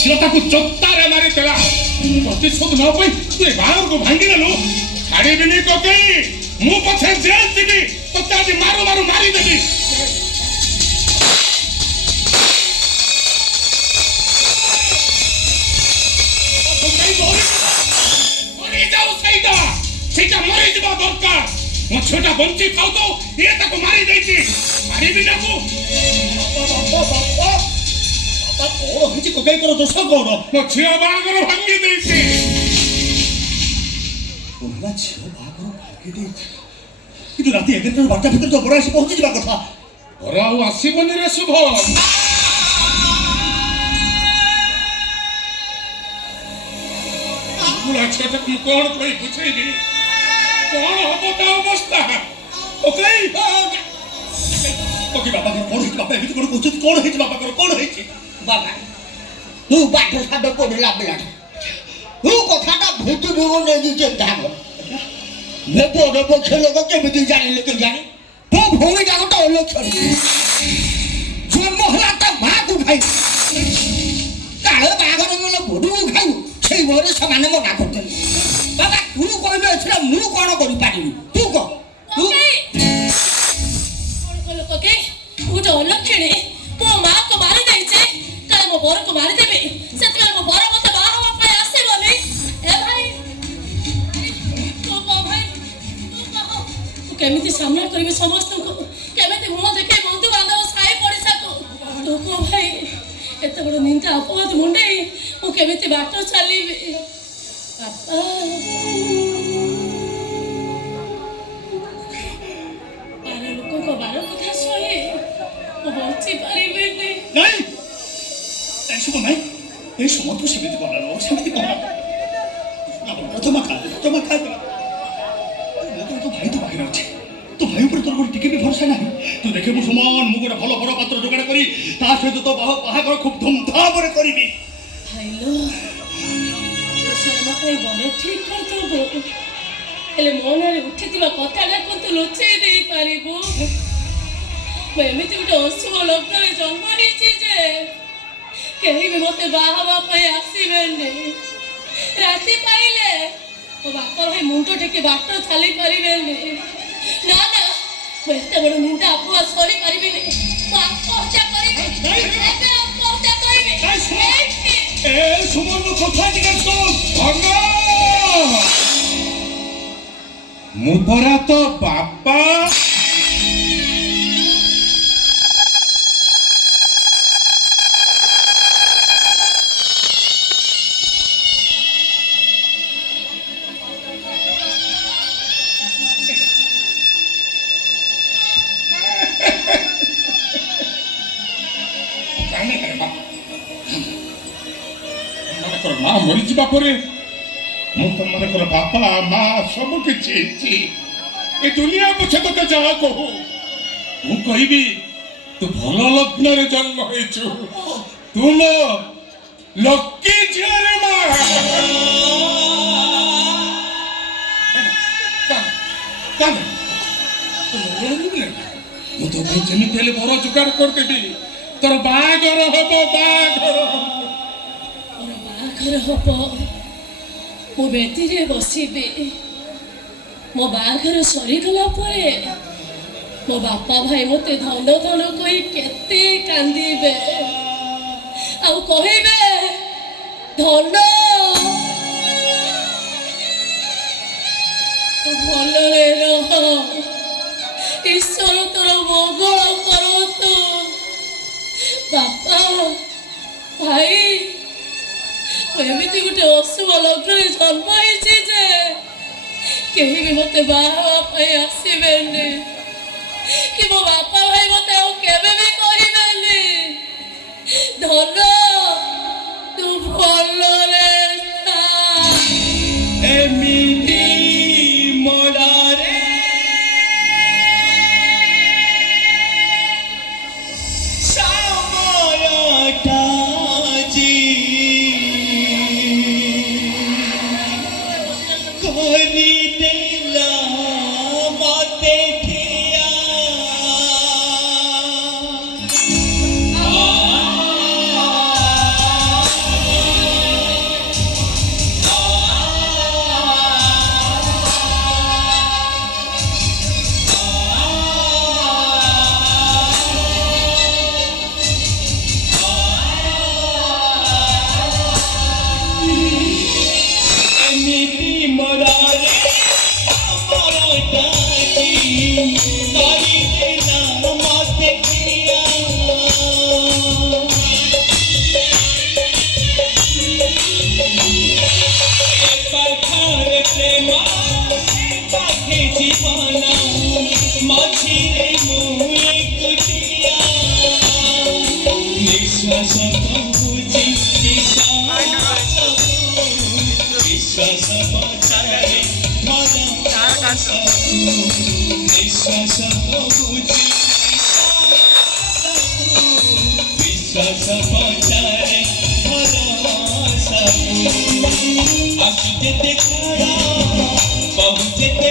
ଝିଅଟାକୁ ଚୋତାରେ ମାରିଥିଲା। ପ୍ରତିଶୋଧ ନ ପାଇ ତୁ ଏ ବାହାରକୁ ଭାଙ୍ଗିଦେଲୁ। ଛାଡ଼ିବିନି କୋକେଇ, ମୁଁ ପଛେ ଜେଲ୍ ଯିବି, ତୋତେ ଆଜି ମାରୁ ମାରୁ ମାରିଦେବି। ସେଇଟା ମରିଯିବା ଦରକାର। ମୋ ଝିଅଟା ବଞ୍ଚି ଥାଉ ତ ଇଏ ତାକୁ ମାରି ଦେଇଛି। ମାରିବି ନାକୁ। କଣ ହେଇଛି କୋକେଇଙ୍କର ଦୋଷ କଣ? ମୋ ଝିଅ ବାହାଘର ଭାଙ୍ଗି ଦେଇଛି। ଝିଅ ବାହାଘର ଭାଙ୍ଗି ଦେଇଛି, କିନ୍ତୁ ରାତି 11ଟାରୁ 12ଟା ଭିତରେ ତ ବର ଆସି ପହଞ୍ଚିଯିବା କଥା। ବର ଆଉ ଆସିବନି ରେ ଶୁଭ। ଝିଅଟାକୁ ମୁଁ କଣ କହି ବୁଝେଇବି? କଣ ହବ ତା ଅବସ୍ଥା? କୋକେଇ ବାପାଙ୍କର କଣ ହେଇଛି? ବାପା ଏମିତି କଣ କହୁଛନ୍ତି? କଣ ହେଇଛି ବାପାଙ୍କର? କଣ ହେଇଛି? ବାବା ତୁ ପାଠ ସାଠ ପଢିଲା ପିଲାଟା, ତୁ କଥାଟା ଭିତରକୁ ନେଇକି ଚିନ୍ତା କର। ପର ପକ୍ଷ ଲୋକ କେମିତି ଜାଣିଲେ କି ଜାଣି ତୋ ଭଉଣୀଟା ଗୋଟେ ଅଲକ୍ଷଣୀ। ଜନ୍ମ ହେଲା ତା ମାଆକୁ ଖାଇ, କାଳେ ବାହାଘର ଗଲେ ବଡୁକୁ ଖାଇବୁ, ସେଇ ଭୟରେ ସେମାନେ ମନା କରୁଛନ୍ତି। ବାବା ତୁ କହିବେ ଏଥିରେ ମୁଁ କଣ କରିପାରିବି? ତୁ କହ। ଗୋଟେ ଅଲକ୍ଷଣୀ ମୋ ମାଆକୁ ମାରି ଦେଇଛେ, କାଳେ ମୋ ବରକୁ ମାରିଦେବି, ସେଥିପାଇଁ ମୋ ବର ମତେ ବାହା ହବା ପାଇଁ ଆସିବନି। ଏ ଭାଇ ତୁ କହ, ଭାଇ ତୁ କହ, ତୁ କେମିତି ସାମ୍ନା କରିବି ସମସ୍ତଙ୍କୁ? କେମିତି ମୁହଁ ଦେଖେଇ ବନ୍ଧୁ ବାନ୍ଧବ ସାହି ପଡିଶାକୁ? ତୁ କହ ଭାଇ, ଏତେ ବଡ ନିନ୍ଦା ଅପବାଦ ମୁଣ୍ଡେଇ ମୁଁ କେମିତି ବାଟ ଚାଲିବି? ବାପା ବାର ଲୋକଙ୍କ ବାର କଥା ଶୁଣି ମୁଁ ବଞ୍ଚି ପାରିବିନି। ନାଇଁ ଏସବୁ ନାଇଁ, ଏ ସମୟ ତୁ ସେମିତି କଲାলো, ସେମିତି କଲା ଜମା ଖାଇଦେଲା। ତୋ ଭାଇ ତ ପାଖରେ ଅଛି, ତୋ ଭାଇ ଉପରେ ତୋର ଗୋଟେ ଟିକେ ବି ଭରସା ନାହିଁ। ତୁ ଦେଖିବୁ ସମାନ, ମୁଁ ଗୋଟେ ଭଲ ବର ପାତ୍ର ଯୋଗାଡ଼ କରି ତା ସହିତ ତୋ ବାହାଘର ଖୁବ ଧୁମଧାମରେ କରିବି। ଭାଇଲୋ ବର ଠିକ କରିଦେବୁ, ହେଲେ ମନରେ ଉଠିଥିବା କଥାଟାକୁ ତୁ ଲୁଚେଇ ଦେଇପାରିବୁ? ମୁଁ ଏମିତି ଗୋଟେ ଅଶୁଭ ଲଗ୍ନରେ ଜନ୍ମ ହେଇଛି ଯେ କେହି ବି ମତେ ବାହା ହେବା ପାଇଁ ଆସିବେନି। ରାତି ପାଇଲେ ମୋ ବାପା ଭାଇ ମୁଣ୍ଡ ଟେକି ବାଟ ଚାଲି ପାରିବେନି। ନା ନା, ମୁଁ ଏତେ ବଡ଼ ନିନ୍ଦା ଅପବାଦ ସହି ପାରିବିନି। ମୁଁ ଆତ୍ମହତ୍ୟା କରିବି, ଏବେ ଆତ୍ମହତ୍ୟା କରିବି। ମୁଁ ପରା ତ ବାପା। ମା ମରିଯିବା ପରେ ମୁଁ ତମମାନଙ୍କର ବାପା ମା ସବୁ କିଛି ହେଇଛି। ଏ ଦୁନିଆ ପଛେ ତତେ ଯାହା କହୁ, ମୁଁ କହିବି ତୁ ଭଲ ଲଗ୍ନରେ ଜନ୍ମ ହେଇଛୁ। ତୁ ମୋ ଲକି ଝିଅରେ ମା। ମୁଁ ତୋ ପାଇଁ ଯେମିତି ହେଲେ ବର ଯୋଗାଡ଼ କରିଦେବି। ତୋର ବାହାଘର ହବ, ବାହାଘର ହବ। ମୁଁ ବେଦିରେ ବସିବି। ମୋ ବାହାଘର ସରିଗଲା ପରେ ମୋ ବାପା ଭାଇ ମତେ ଧନ ଧନ କହି କେତେ କାନ୍ଦିବେ, ଆଉ କହିବେ ଧନ ଭଲରେ ରହ, ଈଶ୍ୱର ତୋର ମଙ୍ଗଳ କରନ୍ତୁ। ବାପା ଭାଇ ଏମିତି ଗୋଟେ ଅଶୁଭ ଲଗ୍ନରେ ଜନ୍ମ ହେଇଛି ଯେ କେହି ବି ମତେ ବାହା ହେବା ପାଇଁ ଆସିବେନି, କି ମୋ ବାପା ଭାଇ ମତେ ଆଉ କେବେ ବି କହିବେନି ଧନ ତୁ ଭଲରେ ଏମିତି ମଡ଼ାରେ ସମୟଟା କରିଦେଲା ମତେ ଠିଆ। ନିଶ୍ୱାସ କହୁଛି ବିଶ୍ୱାସ ପଚାରେ ଭରସା ଆସୁ ଯେତେ କାଳ ବହୁ ଯେତେ